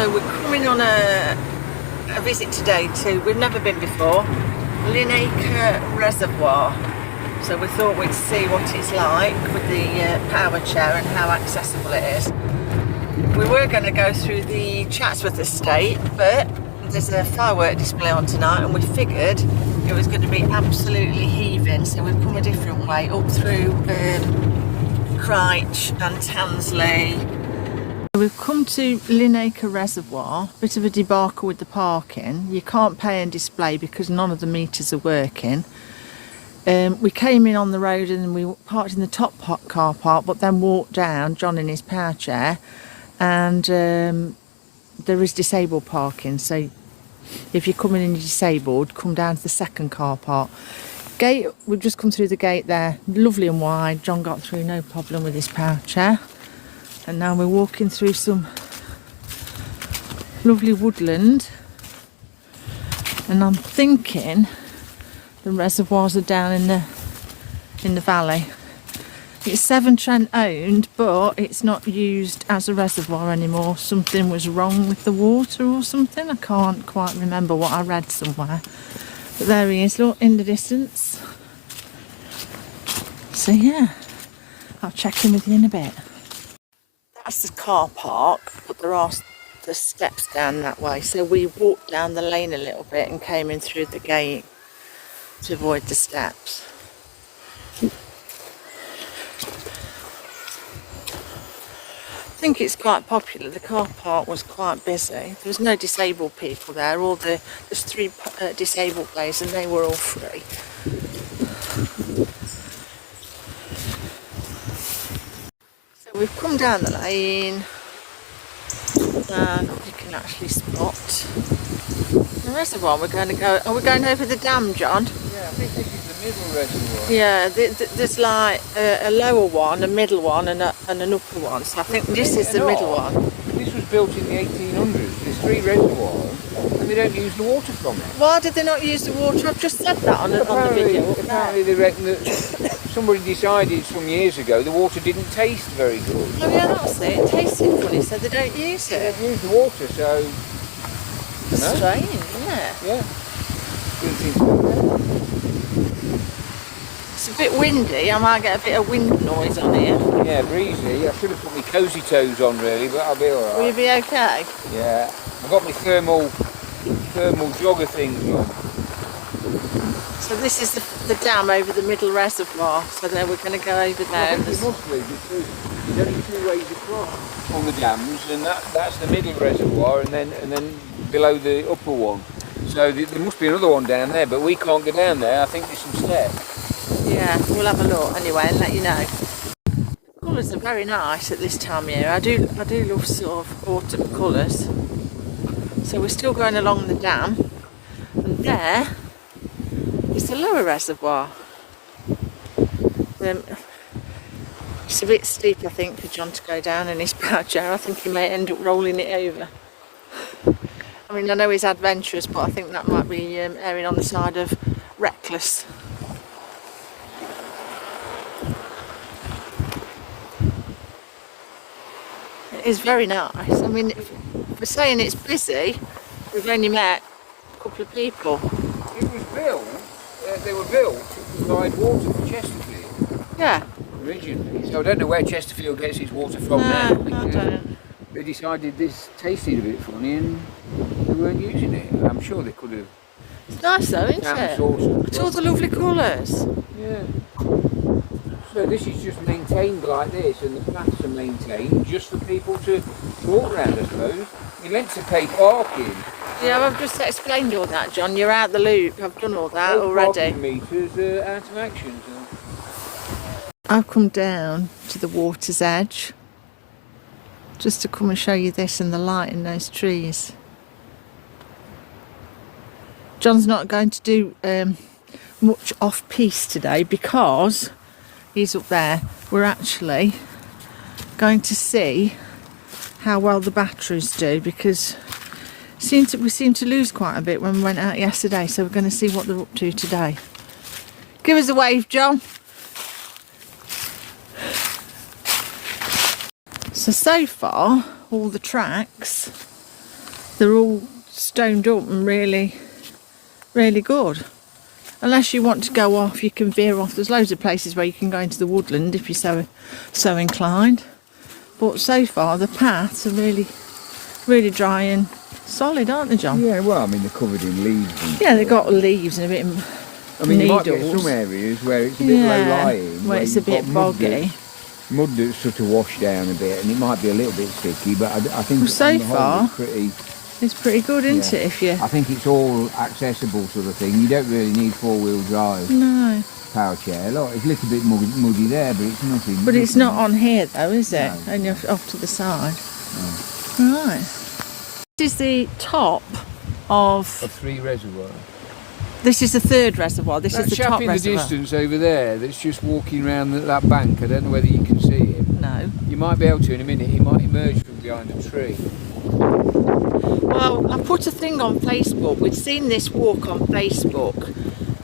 So we're coming on a visit today to, we've never been before, Linacre Reservoir. So we thought we'd see what it's like with the power chair and how accessible it is. We were going to go through the Chatsworth estate, but there's a firework display on tonight and we figured it was going to be absolutely heaving, so we've come a different way up through Cryche and Tansley. We've come to Linacre Reservoir, bit of a debacle with the parking. You can't pay and display because none of the meters are working. We came in on the road and we parked in the top car park, but then walked down, John in his power chair, and there is disabled parking, so if you're coming in disabled, come down to the second car park. Gate, we've just come through the gate there, lovely and wide. John got through no problem with his power chair. And now we're walking through some lovely woodland. And I'm thinking the reservoirs are down in the valley. It's Severn Trent owned, but it's not used as a reservoir anymore. Something was wrong with the water or something. I can't quite remember what I read somewhere. But there he is, look, in the distance. So yeah, I'll check in with you in a bit. That's the car park, but there are the steps down that way. So we walked down the lane a little bit and came in through the gate to avoid the steps. I think it's quite popular. The car park was quite busy. There was no disabled people there. There's 3 disabled places and they were all free. So we've come down the lane and you can actually spot the reservoir. We're going to go. Are we going over the dam, John? Yeah, I think this is the middle reservoir. Yeah, there's like a lower one, a middle one, and an upper one. So I think this is the middle one. This was built in the 1800s. There's 3 reservoirs, and they don't use the water from it. Why did they not use the water? I've just said that on the video. Apparently they reckon that somebody decided some years ago the water didn't taste very good. Oh yeah, that's it. It tasted funny, so they don't use it. They don't use the water, so... Strange, isn't it? Yeah. Didn't think so. It's a bit windy. I might get a bit of wind noise on here. Yeah, breezy. I should have put my cosy toes on really, but I'll be alright. Will you be okay? Yeah. I've got my thermal jogger things on. So this is the dam over the middle reservoir. So then we're going to go over there. I think it must be because there's only 2 ways across on the dams, and that's the middle reservoir, and then below the upper one. So there must be another one down there, but we can't go down there. I think there's some steps. Yeah, we'll have a look anyway and let you know. The colours are very nice at this time of year. I do love sort of autumn colours. So we're still going along the dam, and there is the lower reservoir. It's a bit steep, I think, for John to go down in his power chair. I think he may end up rolling it over. I mean, I know he's adventurous, but I think that might be erring on the side of reckless. It is very nice. I mean, if we're saying it's busy, we've only met a couple of people. It was built, they were built to provide water for Chesterfield. Yeah. Originally. So I don't know where Chesterfield gets its water from now. I don't. They decided this tasted a bit funny and they weren't using it. I'm sure they could have. It's nice though, isn't it? It's all the lovely colours. Yeah. So this is just maintained like this, and the paths are maintained just for people to walk around, I suppose. You're meant to pay parking. Yeah, I've just explained all that, John. You're out the loop. I've done all that already. Parking meters are out of action. So. I've come down to the water's edge just to come and show you this and the light in those trees. John's not going to do much off-piste today because he's up there. We're actually going to see how well the batteries do, because we seem to lose quite a bit when we went out yesterday, so we're going to see what they're up to today. Give us a wave, John. So far, all the tracks they're all stoned up and really, really good. Unless you want to go off, you can veer off. There's loads of places where you can go into the woodland if you're so inclined. But so far, the paths are really, really dry and solid, aren't they, John? Yeah, well, I mean, they're covered in leaves. And yeah, they've got leaves and a bit of I mean, needles. you might get some areas where it's a bit low-lying. Where it's a bit boggy. Mud that's sort of washed down a bit, and it might be a little bit sticky, but I think Well, so on the whole, far, it's pretty good, isn't it? If you, I think it's all accessible sort of thing. You don't really need four-wheel drive. No. Power chair. Look, it's a little bit muddy there, but it's nothing. But it's not on here though, is it? No. Only off to the side. No. Right. This is the top of 3 reservoirs. This is the 3rd reservoir. This That is the chap top in reservoir. the distance over there that's just walking around that bank, I don't know whether you can see him. No. You might be able to in a minute. He might emerge from behind a tree. Well, I put a thing on Facebook. We'd seen this walk on Facebook,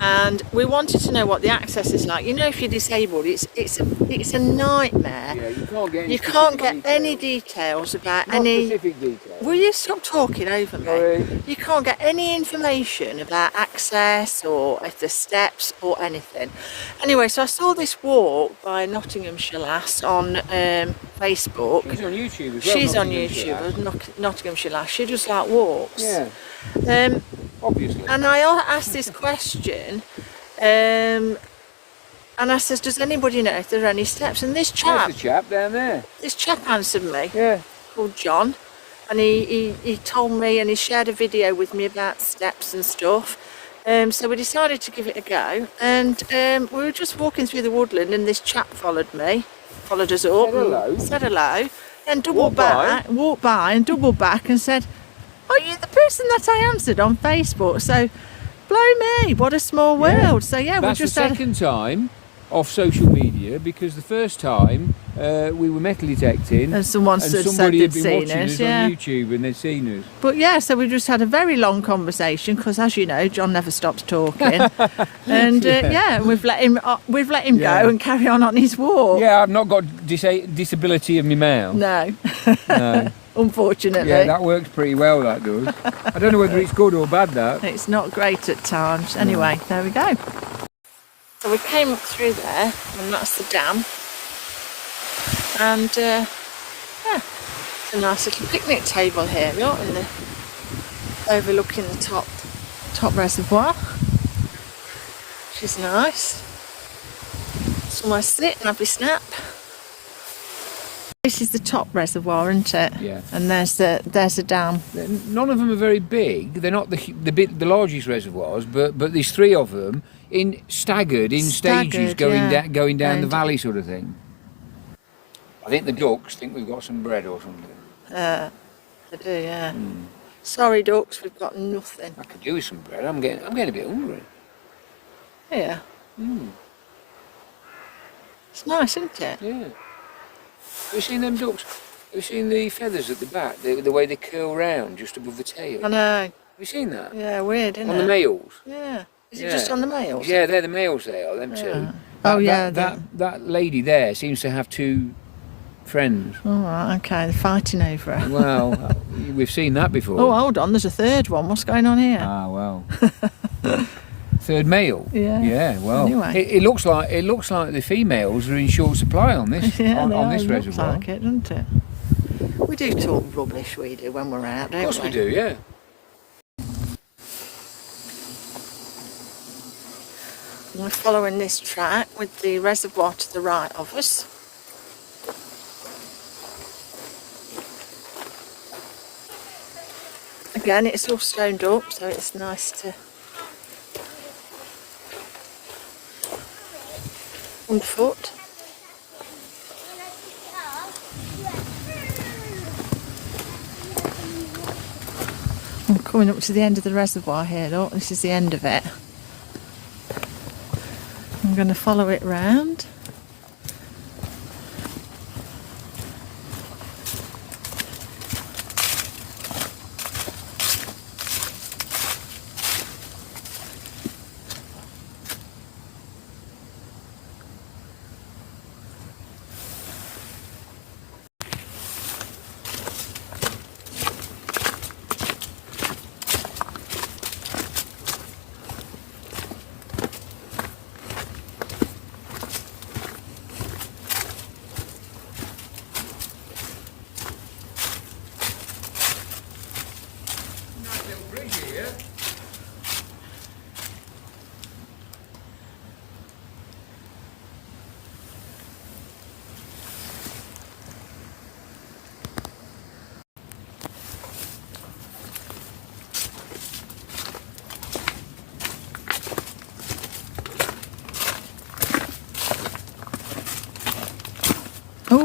and we wanted to know what the access is like. You know, if you're disabled, it's a nightmare. Yeah, you can't get any You can't get details. any details about Not any. specific details. Will you stop talking over me? Sorry. You can't get any information about access or if there's steps or anything. Anyway, so I saw this walk by a Nottinghamshire lass on Facebook. She's on YouTube as well. She's on Nottinghamshire. YouTube, Nottinghamshire lass. She just like walks. Yeah, obviously. And I asked this question, and I says, "Does anybody know if there are any steps?" And this chap, There's the chap down there. answered me. Yeah. Called John, and he told me, and he shared a video with me about steps and stuff. So we decided to give it a go, and we were just walking through the woodland, and this chap followed us up, said hello, and walked by and doubled back and said, "Are you the person that I answered on Facebook?" So, blow me, what a small world. So yeah, That's we just the second time off social media, because the first time we were metal detecting, and someone and said somebody had they'd been seen watching us, us yeah. on YouTube and they'd seen us. But yeah, so we just had a very long conversation because, as you know, John never stops talking, and we've let him Yeah. go and carry on his walk. Yeah, I've not got disability of my mouth. No, No. unfortunately, Yeah, that works pretty well, that does. I don't know whether it's good or bad, that. it's not great at times. Anyway, there we go. So we came up through there, and that's the dam, and it's a nice little picnic table here, look, overlooking the top reservoir, which is nice. Somewhere to sit and have a snap. This is the top reservoir, isn't it? Yeah. And there's a dam. None of them are very big. They're not the largest reservoirs, but there's 3 of them staggered in stages going down the valley, sort of thing. I think the ducks think we've got some bread or something. They do, yeah. Sorry, ducks, we've got nothing. I could do with some bread. I'm getting a bit hungry. Yeah. It's nice, isn't it? Yeah. Have you seen them ducks? Have you seen the feathers at the back? The way they curl round just above the tail? I know. Have you seen that? Yeah, weird, isn't it? On the males? Yeah. Is it Yeah. just on the males? Yeah, they're the males, they are, them two. Oh, yeah, That lady there seems to have 2 friends. All right, okay, they're fighting over her. Well, we've seen that before. Oh, hold on, there's a 3rd one. What's going on here? Ah, well. 3rd male. Yeah. Yeah. Well, Anyway. it looks like the females are in short supply on this Yeah, on they this are. It looks reservoir. like it, doesn't it? We do talk rubbish, we do, when we're out, don't we? Of course we do. Yeah. And we're following this track with the reservoir to the right of us. Again, it's all stoned up, so it's nice to underfoot. I'm coming up to the end of the reservoir here, look, this is the end of it. I'm going to follow it round.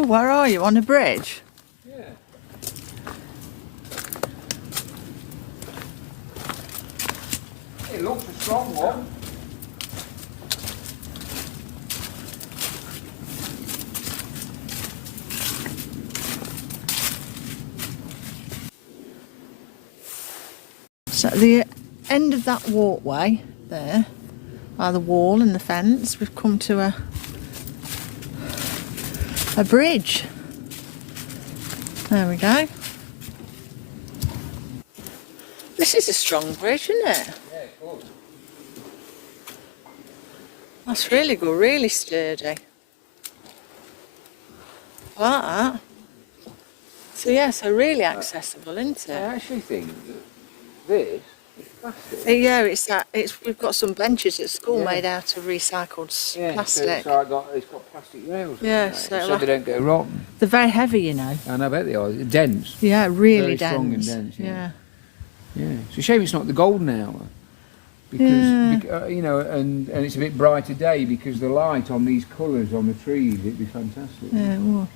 Oh, where are you? On a bridge? Yeah. It looks a strong one. So at the end of that walkway there, by the wall and the fence, we've come to a bridge. There we go. This is a strong bridge, isn't it? Yeah, good. That's really good, really sturdy. Like that. So yeah, so really accessible, isn't I it? actually think that this is plastic. Yeah, it's that. We've got some benches at school Yeah. made out of recycled Yeah, plastic. So it's got plastic rails. Yeah, on it, so so they don't go rotten. They're very heavy, you know. And I bet they are. Dense. Yeah, really Very strong and dense, Yeah. yeah. Yeah. It's a shame it's not the golden hour. Because, Yeah. you know, and it's a bit brighter day because the light on these colours on the trees, it'd be fantastic. Yeah, well.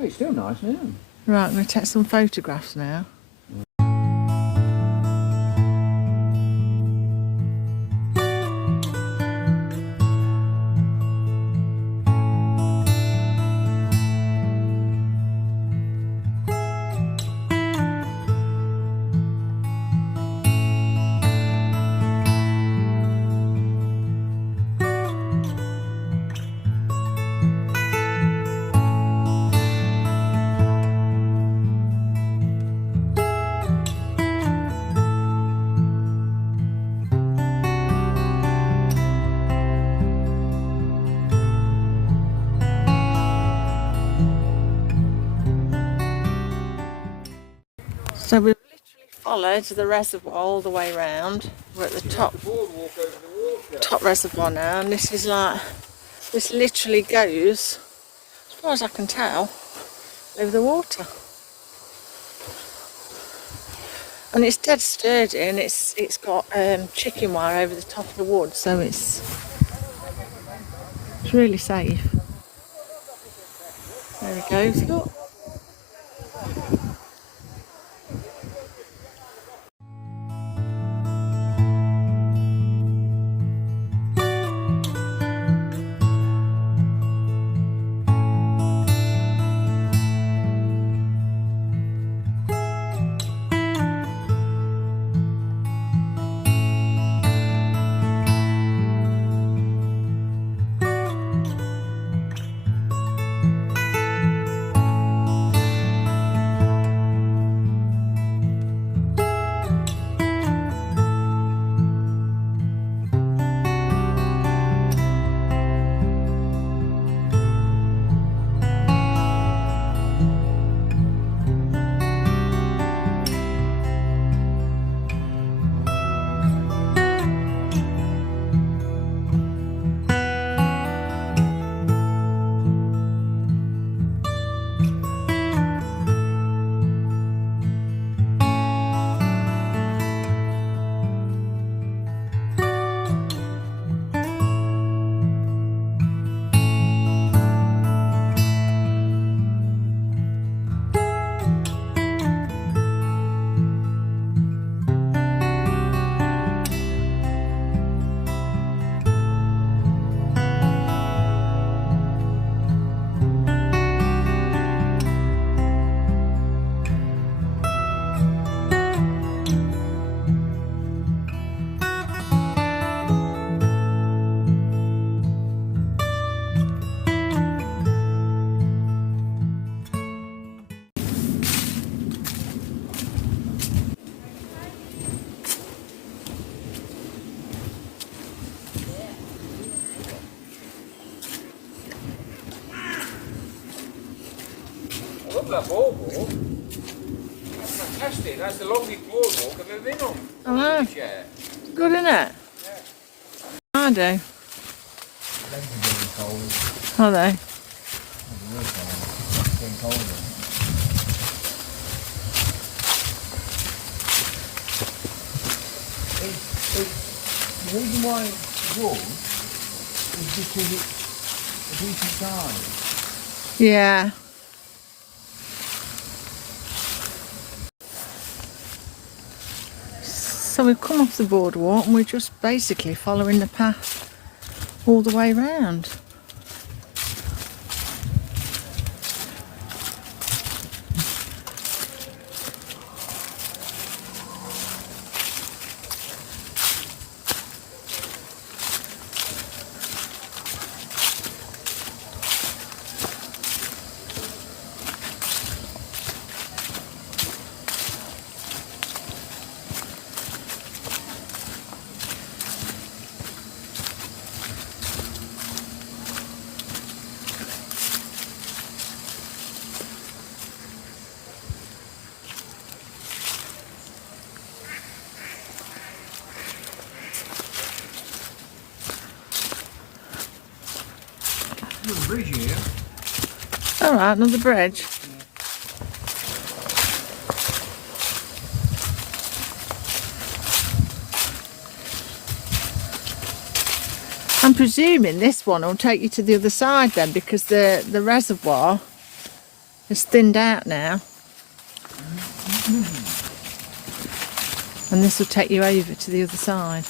Oh, it's still nice now. Right, I'm going to take some photographs now. So we've literally followed the reservoir all the way round. We're at the top Boardwalk over the water. top reservoir now, and this is like, this literally goes, as far as I can tell, over the water. And it's dead sturdy, and it's got chicken wire over the top of the wood, so it's really safe. There it goes. Look. That boardwalk. That's fantastic. That's the longest boardwalk I've ever been on. I know. Yeah. Good, isn't it? Yeah. I do. Legs are getting cold. Are they? Getting colder. The reason why it's good is because it's a decent size. Yeah. So we've come off the boardwalk and we're just basically following the path all the way round. There's a bridge here. Alright, another bridge. I'm presuming this one will take you to the other side then, because the reservoir is thinned out now. And this will take you over to the other side.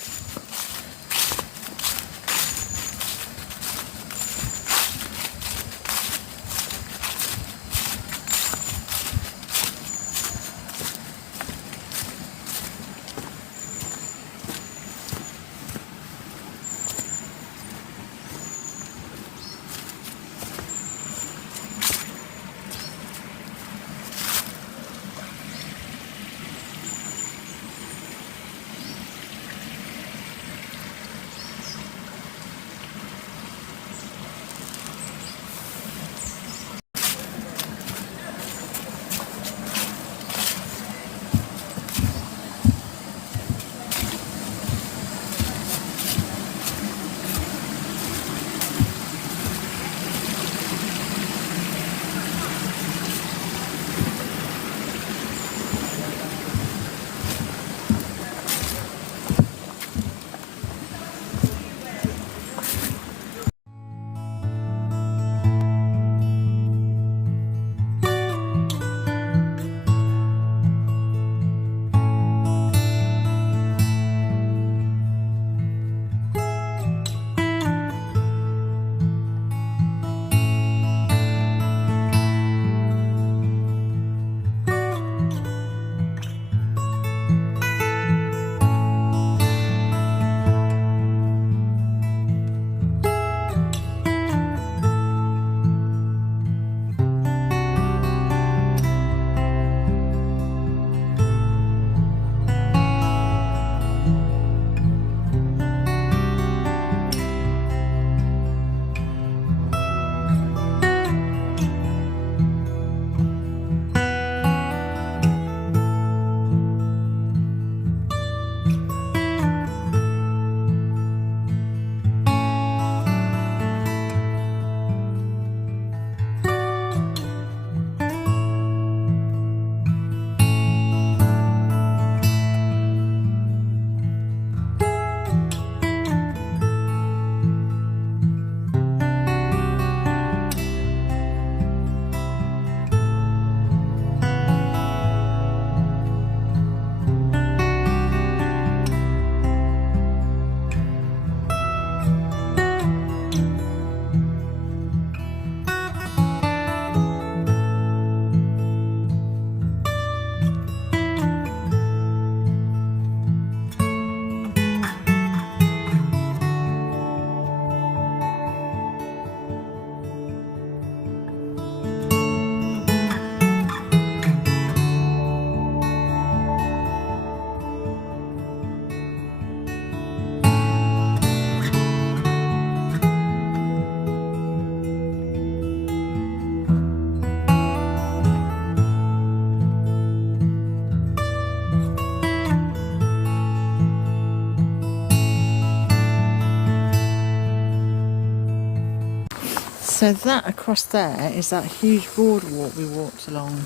So that across there is that huge boardwalk we walked along,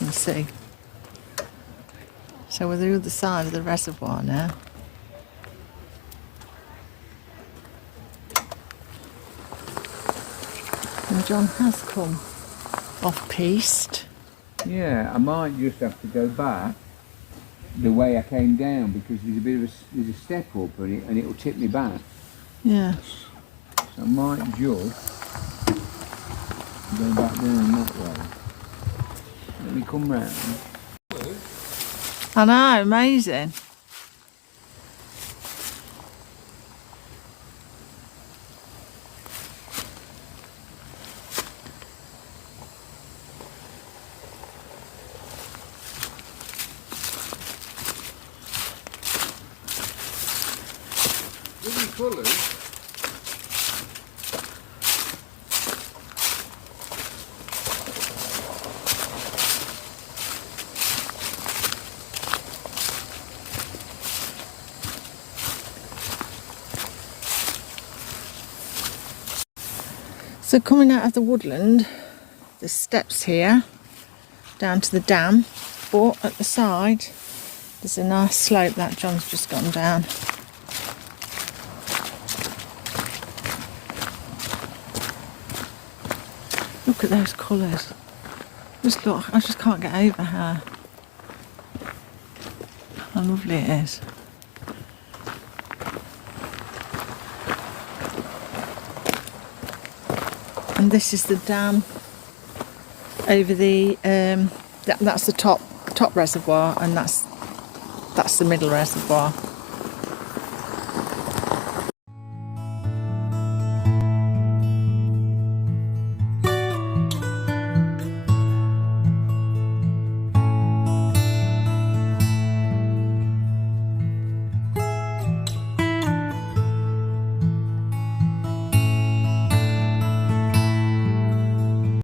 you can see. So we're the other side of the reservoir now. And John has come off-piste. Yeah, I might just have to go back the way I came down, because there's a bit of there's a step up and it'll tip me back. Yes. So I might just go back down that way. Let me come round. I know, amazing. Lovely colours. So coming out of the woodland, there's steps here down to the dam, but at the side there's a nice slope that John's just gone down. Look at those colours. Just look, I just can't get over how lovely it is. And this is the dam over the that's the top reservoir, and that's the middle reservoir.